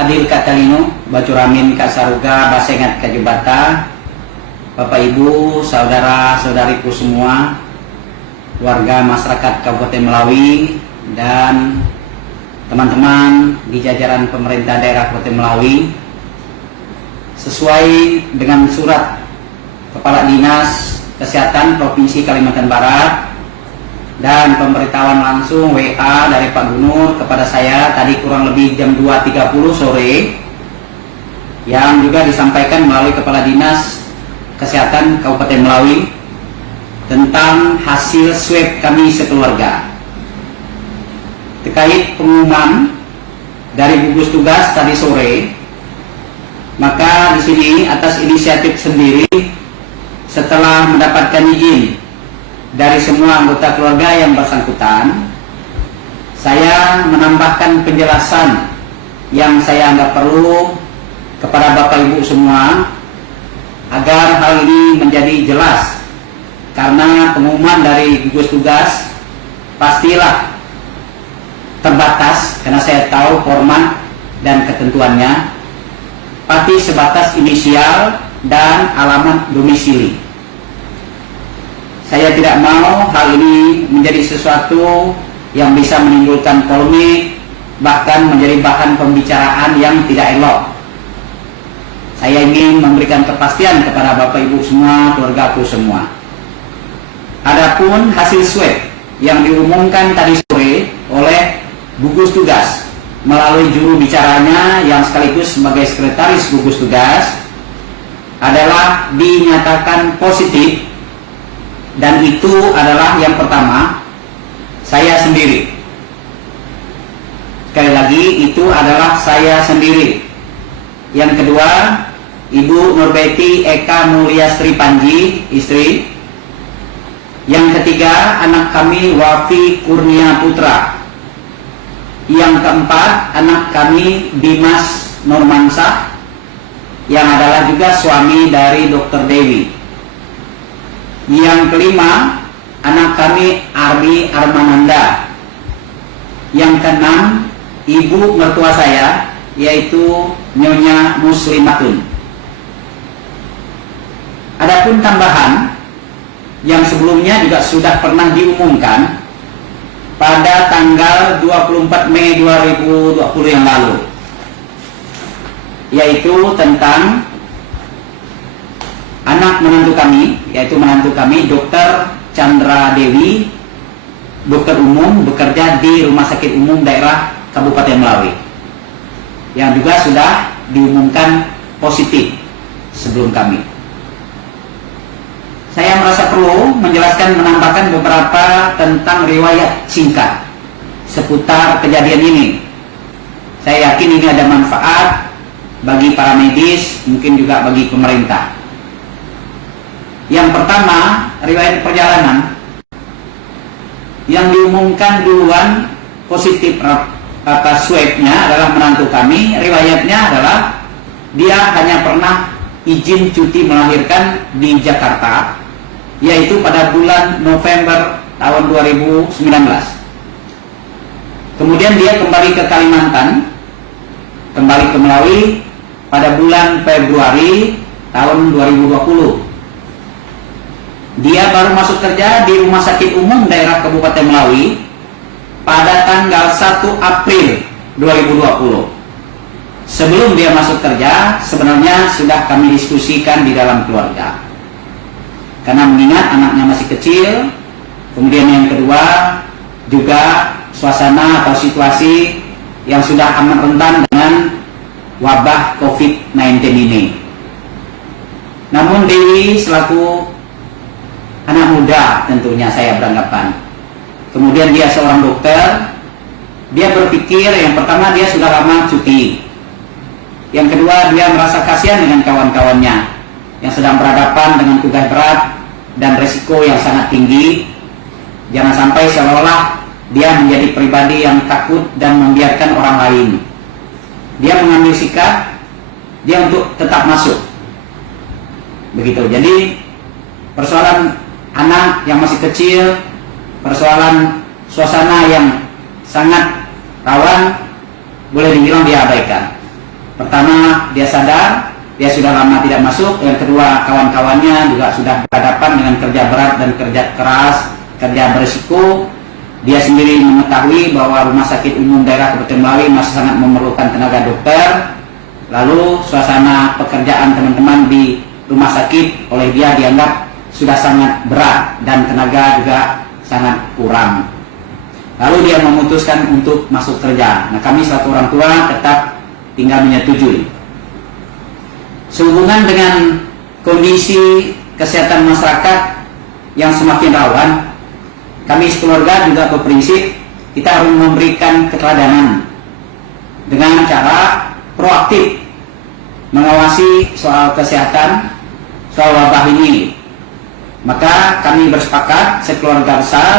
Adil Katalino, Bacuramin Kak Saruga, Basengat Kajubata, Bapak Ibu, saudara-saudariku semua, warga masyarakat Kabupaten Melawi, dan teman-teman di jajaran pemerintah daerah Kabupaten Melawi. Sesuai dengan surat Kepala Dinas Kesehatan Provinsi Kalimantan Barat dan pemberitahuan langsung WA dari Pak Gubernur kepada saya tadi kurang lebih jam 2.30 sore, yang juga disampaikan melalui Kepala Dinas Kesehatan Kabupaten Melawi tentang hasil swab kami sekeluarga terkait pengumuman dari gugus tugas tadi sore. Maka di sini atas inisiatif sendiri, setelah mendapatkan izin dari semua anggota keluarga yang bersangkutan, saya menambahkan penjelasan yang saya anggap perlu kepada Bapak Ibu semua agar hal ini menjadi jelas, karena pengumuman dari gugus tugas pastilah terbatas, karena saya tahu format dan ketentuannya pasti sebatas inisial dan alamat domisili. Saya tidak mau hal ini menjadi sesuatu yang bisa menimbulkan polemik, bahkan menjadi bahan pembicaraan yang tidak elok. Saya ingin memberikan kepastian kepada Bapak Ibu semua, keluargaku semua. Adapun hasil swab yang diumumkan tadi sore oleh gugus tugas melalui juru bicaranya yang sekaligus sebagai sekretaris gugus tugas adalah dinyatakan positif, dan itu adalah yang pertama saya sendiri. Sekali lagi, itu adalah saya sendiri. Yang kedua, Ibu Nurbeti Eka Mulyastri Panji, istri. Yang ketiga, anak kami Wafi Kurnia Putra. Yang keempat, anak kami Dimas Nurmansah, yang adalah juga suami dari Dr. Dewi. Yang kelima, anak kami Ardi Armananda. Yang keenam, ibu mertua saya, yaitu Nyonya Muslimatun. Adapun tambahan yang sebelumnya juga sudah pernah diumumkan pada tanggal 24 Mei 2020 yang lalu, yaitu tentang anak menantu kami, yaitu menantu kami Dr. Chandra Dewi, dokter umum, bekerja di Rumah Sakit Umum Daerah Kabupaten Melawi, yang juga sudah diumumkan positif sebelum kami. Saya merasa perlu menjelaskan, menambahkan beberapa tentang riwayat singkat seputar kejadian ini. Saya yakin ini ada manfaat bagi para medis, mungkin juga bagi pemerintah. Yang pertama, riwayat perjalanan. Yang diumumkan duluan positif atas swabnya adalah menantu kami. Riwayatnya adalah dia hanya pernah izin cuti melahirkan di Jakarta, yaitu pada bulan November tahun 2019. Kemudian dia kembali ke Kalimantan, kembali ke Melawi pada bulan Februari tahun 2020. Dia baru masuk kerja di Rumah Sakit Umum Daerah Kabupaten Melawi pada tanggal 1 April 2020. Sebelum dia masuk kerja, sebenarnya sudah kami diskusikan di dalam keluarga. Karena mengingat anaknya masih kecil, kemudian yang kedua juga suasana atau situasi yang sudah amat rentan dengan wabah COVID-19 ini. Namun Dewi selaku anak muda, tentunya saya beranggapan, kemudian dia seorang dokter, dia berpikir yang pertama dia sudah lama cuti, yang kedua dia merasa kasihan dengan kawan-kawannya yang sedang berhadapan dengan tugas berat dan resiko yang sangat tinggi. Jangan sampai seolah-olah dia menjadi pribadi yang takut dan membiarkan orang lain. Dia mengambil sikap dia untuk tetap masuk. Begitu. Jadi persoalan anak yang masih kecil, persoalan suasana yang sangat rawan, boleh dibilang diabaikan. Pertama, dia sadar, dia sudah lama tidak masuk. Yang kedua, kawan-kawannya juga sudah berhadapan dengan kerja berat dan kerja keras, kerja berisiko. Dia sendiri mengetahui bahwa Rumah Sakit Umum Daerah Kabupaten Melawi masih sangat memerlukan tenaga dokter. Lalu suasana pekerjaan teman-teman di rumah sakit oleh dia dianggap sudah sangat berat dan tenaga juga sangat kurang. Lalu dia memutuskan untuk masuk kerja. Nah, kami selaku orang tua tetap tinggal menyetujui. Sehubungan dengan kondisi kesehatan masyarakat yang semakin rawan, kami sekeluarga juga berprinsip kita harus memberikan keteladanan dengan cara proaktif mengawasi soal kesehatan, soal wabah ini. Maka kami bersepakat sekeluarga besar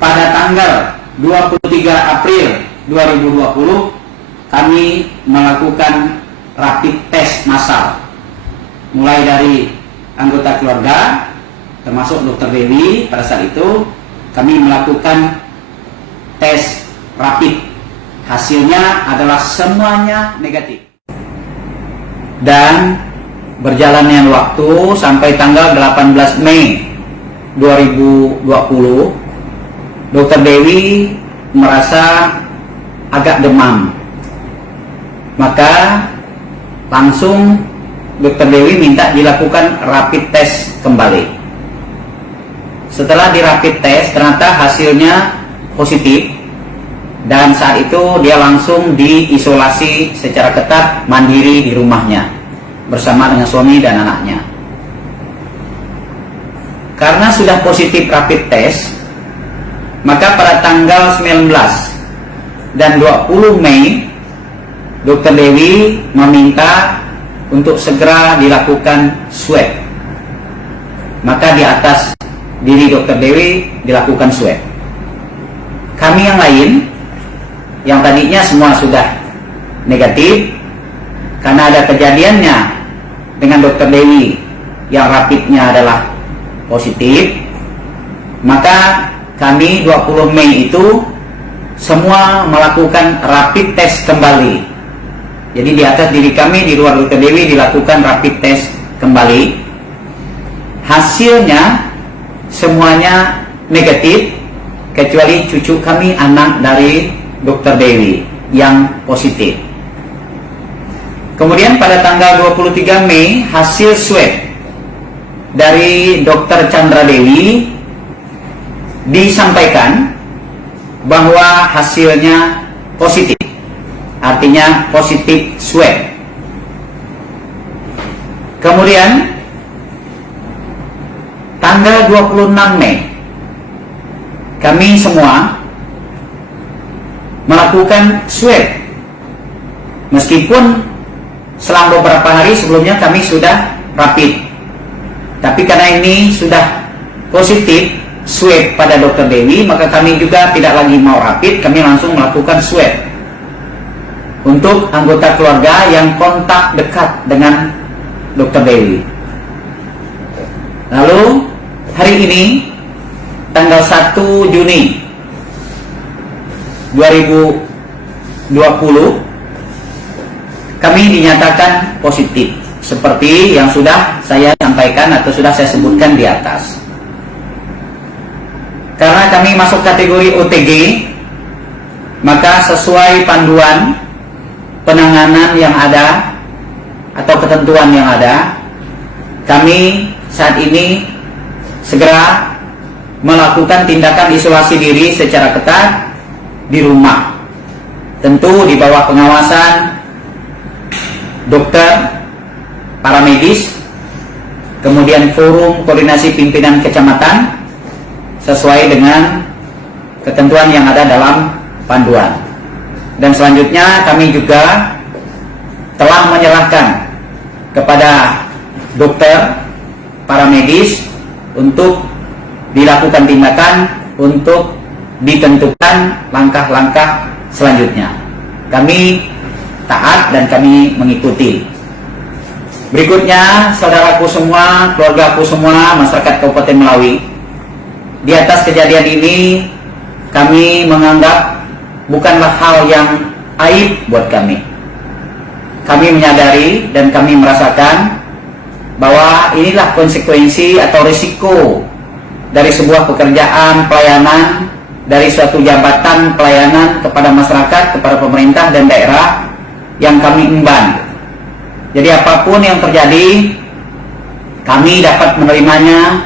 pada tanggal 23 April 2020 kami melakukan rapid test massal, mulai dari anggota keluarga termasuk Dr. Dewi. Pada saat itu kami melakukan tes rapid, hasilnya adalah semuanya negatif. Dan berjalannya waktu sampai tanggal 18 Mei 2020, Dr. Dewi merasa agak demam. Maka langsung Dr. Dewi minta dilakukan rapid test kembali. Setelah di rapid test ternyata hasilnya positif, dan saat itu dia langsung diisolasi secara ketat mandiri di rumahnya bersama dengan suami dan anaknya. Karena sudah positif rapid test, maka pada tanggal 19 dan 20 Mei Dr. Dewi meminta untuk segera dilakukan swab. Maka di atas diri Dr. Dewi dilakukan swab. Kami yang lain, yang tadinya semua sudah negatif, karena ada kejadiannya dengan Dr. Dewi yang rapidnya adalah positif, maka kami 20 Mei itu semua melakukan rapid test kembali. Jadi di atas diri kami, di luar Dr. Dewi dilakukan rapid test kembali. Hasilnya semuanya negatif, kecuali cucu kami, anak dari Dr. Dewi yang positif. Kemudian pada tanggal 23 Mei hasil swab dari Dr. Chandra Dewi disampaikan bahwa hasilnya positif. Artinya positif swab. Kemudian tanggal 26 Mei kami semua melakukan swab, meskipun selama beberapa hari sebelumnya kami sudah rapid, tapi karena ini sudah positif swab pada Dr. Dewi, maka kami juga tidak lagi mau rapid, kami langsung melakukan swab untuk anggota keluarga yang kontak dekat dengan Dr. Dewi. Lalu hari ini tanggal 1 Juni 2020 kami dinyatakan positif seperti yang sudah saya sampaikan atau sudah saya sebutkan di atas. Karena kami masuk kategori OTG, maka sesuai panduan penanganan yang ada atau ketentuan yang ada, kami saat ini segera melakukan tindakan isolasi diri secara ketat di rumah, tentu di bawah pengawasan dokter, para medis, kemudian forum koordinasi pimpinan kecamatan sesuai dengan ketentuan yang ada dalam panduan. Dan selanjutnya kami juga telah menyerahkan kepada dokter, para medis untuk dilakukan tindakan untuk ditentukan langkah-langkah selanjutnya. Kami taat dan kami mengikuti. Berikutnya, saudaraku semua, keluargaku semua, masyarakat Kabupaten Melawi, di atas kejadian ini kami menganggap bukanlah hal yang aib buat kami. kami menyadari dan kami merasakan bahwa inilah konsekuensi atau risiko dari sebuah pekerjaan pelayanan, dari suatu jabatan pelayanan kepada masyarakat, kepada pemerintah dan daerah yang kami emban. Jadi apapun yang terjadi, kami dapat menerimanya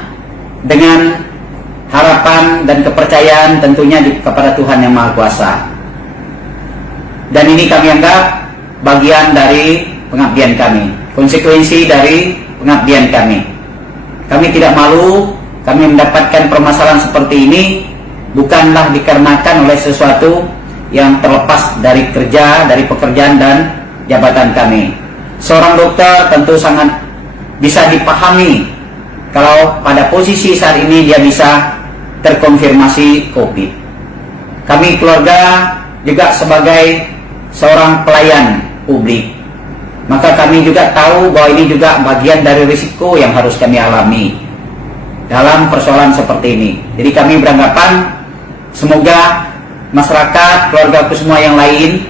dengan harapan dan kepercayaan tentunya kepada Tuhan Yang Maha Kuasa. Dan ini kami anggap bagian dari pengabdian kami, konsekuensi dari pengabdian kami. Kami tidak malu, kami mendapatkan permasalahan seperti ini bukanlah dikarenakan oleh sesuatu yang terlepas dari kerja, dari pekerjaan dan jabatan kami. Seorang dokter tentu sangat bisa dipahami kalau pada posisi saat ini dia bisa terkonfirmasi COVID. Kami keluarga juga sebagai seorang pelayan publik, maka kami juga tahu bahwa ini juga bagian dari risiko yang harus kami alami dalam persoalan seperti ini. Jadi kami beranggapan semoga masyarakat, keluargaku semua yang lain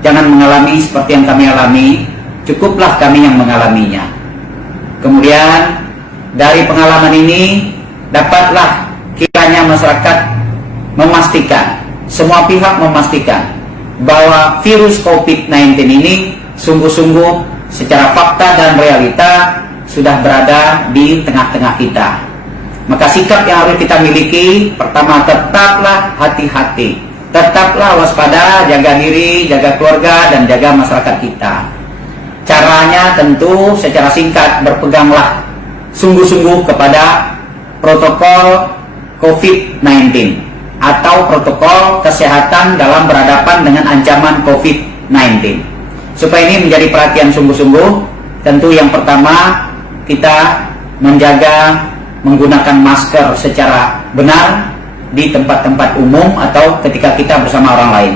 jangan mengalami seperti yang kami alami, cukuplah kami yang mengalaminya. Kemudian dari pengalaman ini dapatlah kiranya masyarakat memastikan, semua pihak memastikan bahwa virus COVID-19 ini sungguh-sungguh secara fakta dan realita sudah berada di tengah-tengah kita. Maka sikap yang harus kita miliki, pertama, tetaplah hati-hati, tetaplah waspada, jaga diri, jaga keluarga, dan jaga masyarakat kita. Caranya tentu secara singkat, berpeganglah sungguh-sungguh kepada protokol COVID-19 atau protokol kesehatan dalam berhadapan dengan ancaman COVID-19. Supaya ini menjadi perhatian sungguh-sungguh, tentu yang pertama kita menjaga menggunakan masker secara benar di tempat-tempat umum atau ketika kita bersama orang lain.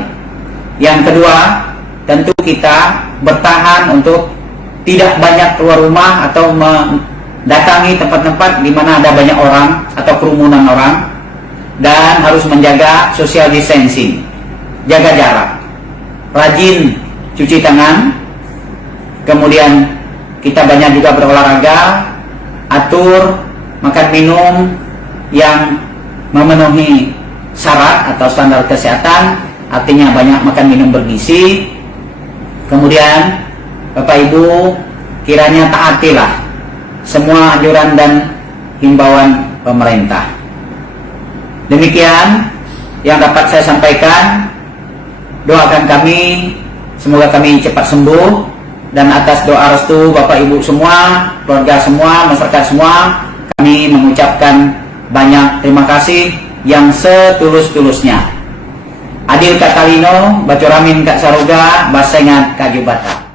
Yang kedua, tentu kita bertahan untuk tidak banyak keluar rumah atau mendatangi tempat-tempat di mana ada banyak orang atau kerumunan orang, dan harus menjaga social distancing, jaga jarak, rajin cuci tangan, kemudian kita banyak juga berolahraga, atur makan minum yang memenuhi syarat atau standar kesehatan, artinya banyak makan minum bergizi. Kemudian Bapak Ibu kiranya taatilah semua anjuran dan himbauan pemerintah. Demikian yang dapat saya sampaikan. Doakan kami, semoga kami cepat sembuh, dan atas doa restu Bapak Ibu semua, keluarga semua, masyarakat semua, kami mengucapkan banyak terima kasih yang setulus-tulusnya. Adil Katalino, Bacoramin Kak Saruga, Basengat Kajubata.